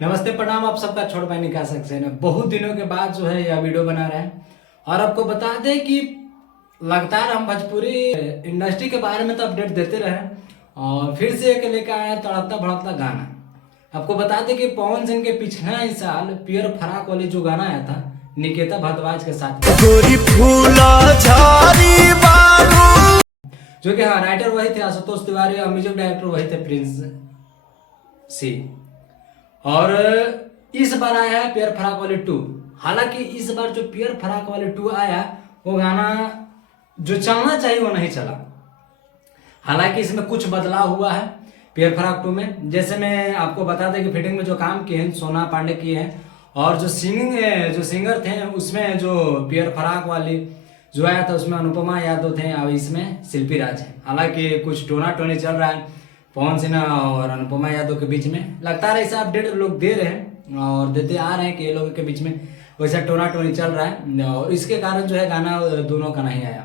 नमस्ते प्रणाम, आप सबका छोड़ भाई निकाल सकते हैं। बहुत दिनों के बाद जो है यह वीडियो बना रहे हैं और आपको बता दें कि लगातार हम भोजपुरी इंडस्ट्री के बारे में तो अपडेट देते रहे और फिर से एक लेकर आया तड़पता भड़कता गाना। आपको बता दें कि पवन सिंह के पिछला ही साल पियर फराक वाली जो गाना आया था निकेता भारद्वाज के साथ, जो कि हाँ राइटर वही थे आशुतोष तिवारी और म्यूजिक डायरेक्टर वही थे प्रिंस सी। और इस बार आया है पियर फराक वाली 2। हालांकि इस बार जो पियर फराक वाली 2 आया वो गाना जो चलना चाहिए वो नहीं चला। हालांकि इसमें कुछ बदलाव हुआ है पियर फराक 2 में। जैसे मैं आपको बता दें कि फिटिंग में जो काम किए हैं सोना पांडे किए हैं और जो सिंगर थे उसमें जो पियर फराक वाली जो आया था उसमें अनुपमा यादव थे और इसमें शिल्पी राज है। हालांकि कुछ टोना टोनी चल रहा है पवन सिन्हा और अनुपमा यादव के बीच में। लगातार ऐसा अपडेट लोग दे रहे हैं और देते आ रहे हैं कि ये लोगों के बीच में वैसा टोना टोनी चल रहा है और इसके कारण जो है गाना दोनों का नहीं आया,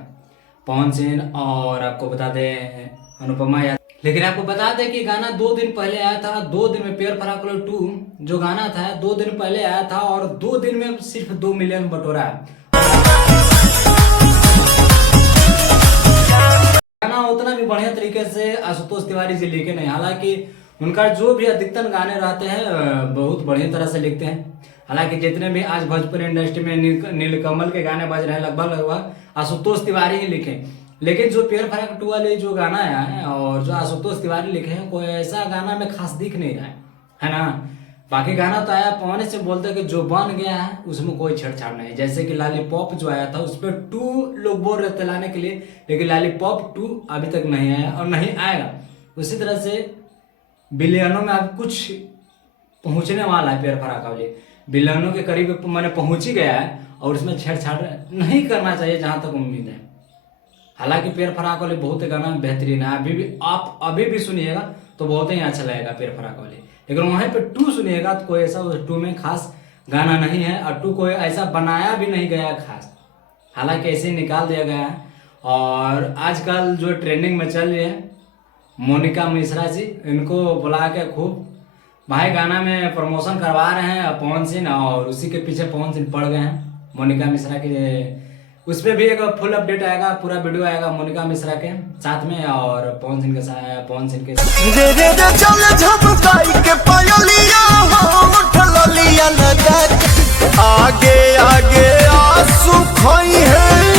पवन सिंह और आपको बता दें अनुपमा यादव। लेकिन आपको बता दें कि गाना 2 दिन पहले आया था। 2 दिन में पियर फराक 2 जो गाना था 2 दिन पहले आया था और 2 दिन में सिर्फ 2 मिलियन बटोरा है। गाना उतना भी बढ़िया तरीके से आशुतोष तिवारी जी लिखे नहीं। हालांकि उनका जो भी अधिकतर गाने रहते हैं बहुत बढ़िया तरह से लिखते हैं। हालांकि जितने भी आज भोजपुरी इंडस्ट्री में नीलकमल के गाने बज रहे हैं लगभग आशुतोष तिवारी ही लिखे। लेकिन जो पियर फराक 2 वाले जो गाना आया है और जो आशुतोष तिवारी लिखे हैं कोई ऐसा गाना में खास दिख नहीं रहा है ना। बाकी गाना तो आया पवन से बोलते कि जो बन गया है उसमें कोई छेड़छाड़ नहीं। जैसे कि लॉलीपॉप जो आया था उस पर 2 लोग बोल रहे थे लाने के लिए, लेकिन लॉलीपॉप 2 अभी तक नहीं आया और नहीं आएगा। उसी तरह से बिलियनों में अब कुछ पहुंचने वाला है पियर फराक वाले, बिलियनों के करीब मैंने पहुंच ही गया है और उसमें छेड़छाड़ नहीं करना चाहिए जहां तक उम्मीद है। हालांकि पियर फराक वाले बहुत गाना बेहतरीन है, आप अभी भी सुनिएगा तो बहुत ही अच्छा लगेगा पियर फराक वाले। लेकिन वहीं पे 2 सुनिएगा तो कोई ऐसा 2 में खास गाना नहीं है और 2 कोई ऐसा बनाया भी नहीं गया खास। हालांकि ऐसे ही निकाल दिया गया है। और आजकल जो ट्रेंडिंग में चल रही है मोनिका मिश्रा जी, इनको बुला के खूब भाई गाना में प्रमोशन करवा रहे हैं पवन सिंह और उसी के पीछे पवन सिंह पड़ गए हैं मोनिका मिश्रा के। उस पर भी एक फुल अपडेट आएगा, पूरा वीडियो आएगा मोनिका मिश्रा के साथ में और पवन सिंह के साथ। पवन सिंह के आगे आगे आंसू खोई है।